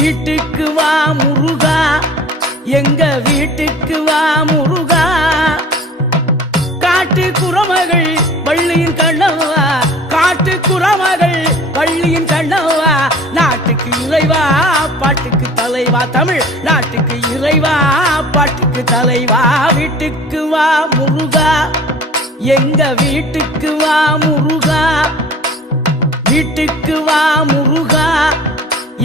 வீட்டுக்கு வா முருகா, எங்க வீட்டுக்கு வா முருகா. காட்டு குறமகள் வள்ளியின் கண்ணவா, காட்டு குறமகள் வள்ளியின் கண்ணவா. நாட்டுக்கு இறைவா பாட்டுக்கு தலைவா, தமிழ் நாட்டுக்கு இறைவா பாட்டுக்கு தலைவா. வீட்டுக்கு வா முருகா, எங்க வீட்டுக்கு வா முருகா. வீட்டுக்கு வா முருகா,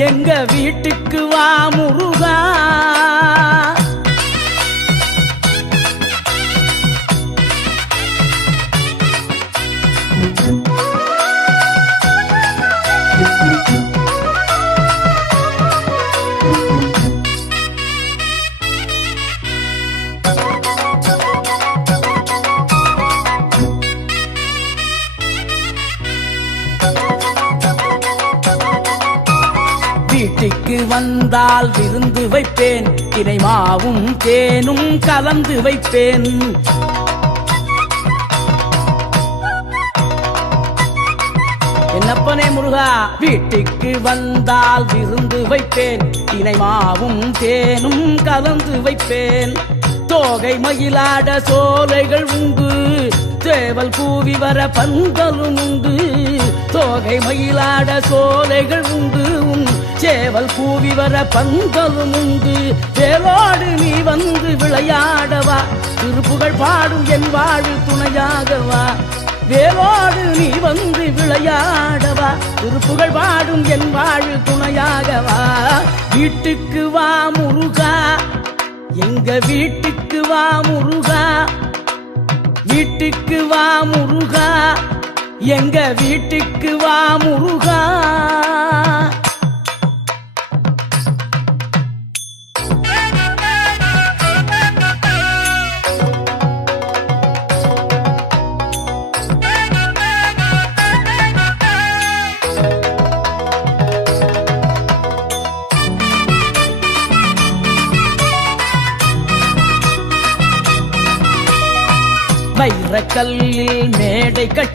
எங்க வீட்டுக்கு வா முருகா. வீட்டுக்கு வந்தால் விருந்து வைப்பேன், தினை மாவும் தேனும் கலந்து வைப்பேன். என்னப்பனே முருகா, வீட்டுக்கு வந்தால் விருந்து வைப்பேன், தினை மாவும் தேனும் கலந்து வைப்பேன். தோகை மயிலாட சோலைகள் உண்டு, சேவல் கூவி வர பந்தலும் உண்டு. தோகை மயிலாட சோலைகள் உண்டு, சேவல் கூவி வர பந்தலும் உண்டு. வேலோடு நீ வந்து விளையாடவா, திருப்புகழ் பாடும் என் வாழு துணையாகவா. வேலோடு நீ வந்து விளையாடவா, திருப்புகழ் பாடும் என் வாழு துணையாகவா. வீட்டுக்கு வா முருகா, எங்க வீட்டுக்கு வா முருகா. வீட்டுக்கு வா முருகா, எங்க வீட்டுக்கு வா முருகா. வைரக்கல்லில் மேடை கட்டி